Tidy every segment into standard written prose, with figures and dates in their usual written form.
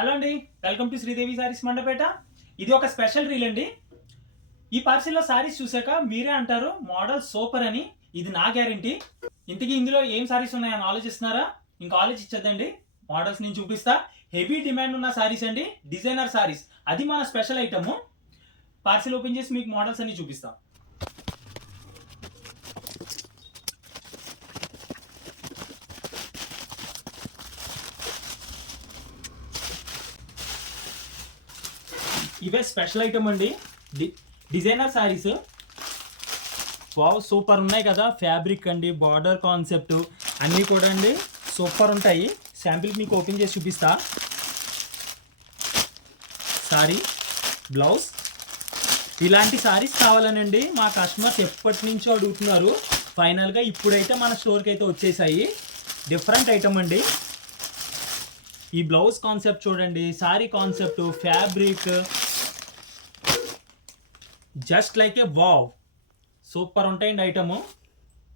Hello అండి, welcome to Sridevi saris Mandapeta. ఇది ఒక స్పెషల్ రీల్ అండి. ఈ పార్సిల్లో సారీస్ చూసాక మీరే అంటారు మోడల్ సూపర్ అని. ఇది నా గ్యారంటీ. ఇంతకీ ఇందులో ఏం సారీస్ ఉన్నాయని ఆలోచిస్తున్నారా? ఇంకా ఆలోచించద్దండి, మోడల్స్ నేను చూపిస్తా. హెవీ డిమాండ్ ఉన్న సారీస్ అండి, డిజైనర్ సారీస్. అది మన స్పెషల్ ఐటమ్. పార్సిల్ ఓపెన్ చేసి మీకు మోడల్స్ అన్ని చూపిస్తాం. ఇవే స్పెషల్ ఐటమ్ అండి, డిజైనర్ శారీస్. వావ్, సూపర్ ఉన్నాయి కదా. ఫ్యాబ్రిక్ అండి, బార్డర్ కాన్సెప్ట్ అన్నీ కూడా అండి సూపర్ ఉంటాయి. శాంపిల్ మీకు ఓపెన్ చేసి చూపిస్తా. Sorry, blouse. ఇలాంటి సారీస్ కావాలనండి మా కస్టమర్స్ ఎప్పటి నుంచో అడుగుతున్నారు. ఫైనల్గా ఇప్పుడైతే మన స్టోర్కి అయితే వచ్చేసాయి. డిఫరెంట్ ఐటమ్ అండి. ఈ బ్లౌజ్ కాన్సెప్ట్ చూడండి, sorry concept, fabric just like ఏ వావ్, సూపర్ ఉంటాయండి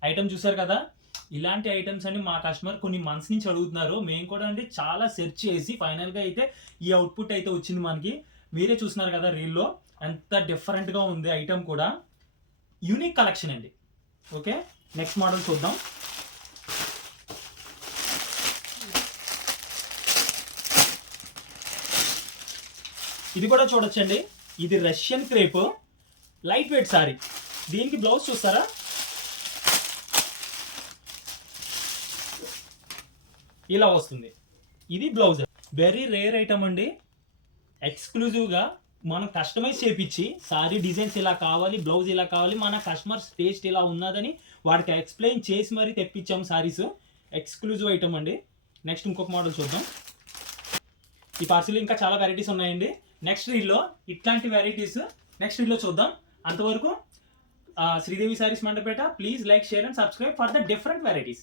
ఐటమ్ చూసారు కదా. ఇలాంటి ఐటమ్స్ అని మా కస్టమర్ కొన్ని మంత్స్ నుంచి అడుగుతున్నారు. మేము కూడా అండి చాలా సెర్చ్ చేసి ఫైనల్గా అయితే ఈ అవుట్పుట్ అయితే వచ్చింది మనకి. మీరే చూస్తున్నారు కదా రీల్లో, ఎంత డిఫరెంట్గా ఉంది ఐటమ్ కూడా. యూనిక్ కలెక్షన్ అండి. ఓకే, నెక్స్ట్ మోడల్ చూద్దాం. ఇది కూడా చూడొచ్చండి. ఇది Russian crepe, light weight sorry. దీనికి బ్లౌజ్ చూస్తారా, ఇలా వస్తుంది. ఇది బ్లౌజ్. వెరీ రేర్ ఐటమ్ అండి. ఎక్స్క్లూజివ్గా మనం కస్టమైజ్ చేయించి సారీ డిజైన్స్ ఇలా కావాలి, బ్లౌజ్ ఇలా కావాలి, మన కస్టమర్స్ టేస్ట్ ఇలా ఉన్నదని వాడికి ఎక్స్ప్లెయిన్ చేసి మరీ తెప్పించాము సారీస్. ఎక్స్క్లూజివ్ ఐటమ్ అండి. నెక్స్ట్ ఇంకొక మోడల్ చూద్దాం. ఈ పార్సిల్ ఇంకా చాలా వెరైటీస్ ఉన్నాయండి. నెక్స్ట్ రీల్లో ఇట్లాంటి వెరైటీస్ నెక్స్ట్ రీల్లో చూద్దాం. అంతవరకు Sridevi saris Mandapeta, please like, share and subscribe for the different varieties.